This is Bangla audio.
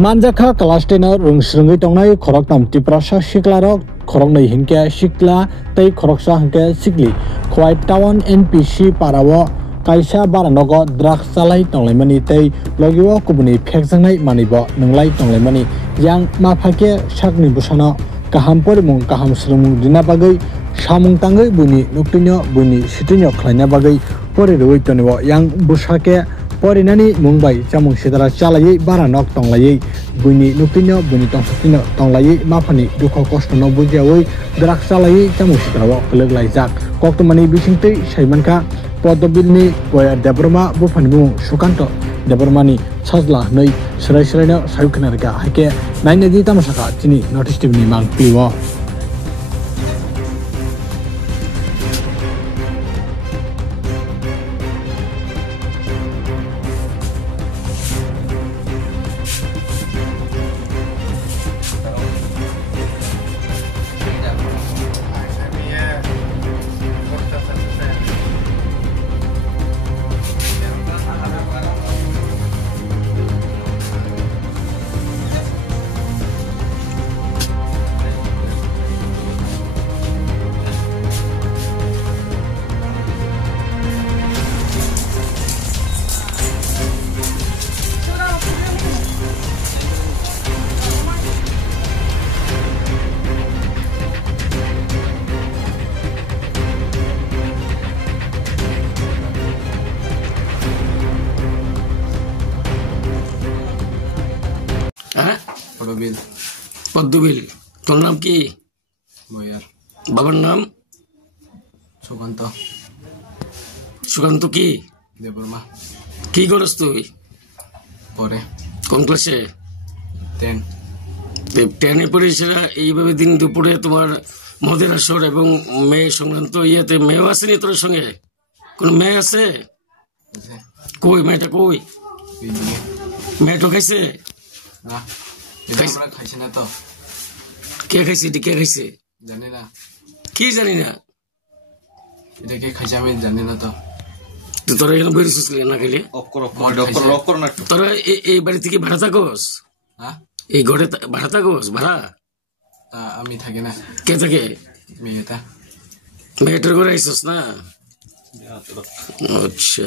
Manjaka class 10 rungsrungi tongnai khorok nam tiprasa siklarok khorok nei hingke sikla tei khoroksa hingke sikli khwai town NPC parao kaisa baranogo drugs chalai tonglaimani tei logio kubuni phekjangnai manibo nunglai tonglaimani yang maphake sakni busano kaham porimung kaham srumung dina bagui samung tangai buni nuktinyo buni sitinyo khlaina bagui poriroi tonibo yang busake Porinani Mumbai chamung sidara chalai baranok tonglai buini nuktinyo buni tongsatinyo tonglai mafani dukho kosto no bujiawoi drugs chalai chamung sidara keleglai jak koktomani bisingtei saimanka Podobilni Boya Debroma Bufanimu Sukanto Debromani Sajla Nei Serai Seraino Sayukanarga Hake Naina di Tamasaka Tini Notice Tibni Mang Piwo Padmabil তোর নাম কি? বয়ার। বাবার নাম? সুকান্ত। সুকান্ত কি? দেববর্মা। কি করস তুই? পরে। কোন ক্লাসে? 10। 10-এ পড়িস এইভাবে দিন দুপুরে তোমার মদের আসর এবং মেয়ে সংক্রান্ত ইয়েতে মেয়েও আসেনি তোর সঙ্গে? কোন মেয়ে আছে? কই মেয়েটা কই? মেয়েটা খাইছে? না খাইছে না তো। কে খাইছে? এটা কে খাইছে? জানি না। কি জানি না? এটা কে খাইছে আমি জানি না তো। তোরা এখানে বেরিয়েছিস না খাইলে? তোরা এই বাড়ি থেকে ভাড়া থাকোস? হ্যাঁ। এই ঘরে ভাড়া থাকোস? ভাড়া? আমি থাকি না। কে থাকে? মেয়েটা। মেয়েটার ঘরে আইসস না? আচ্ছা।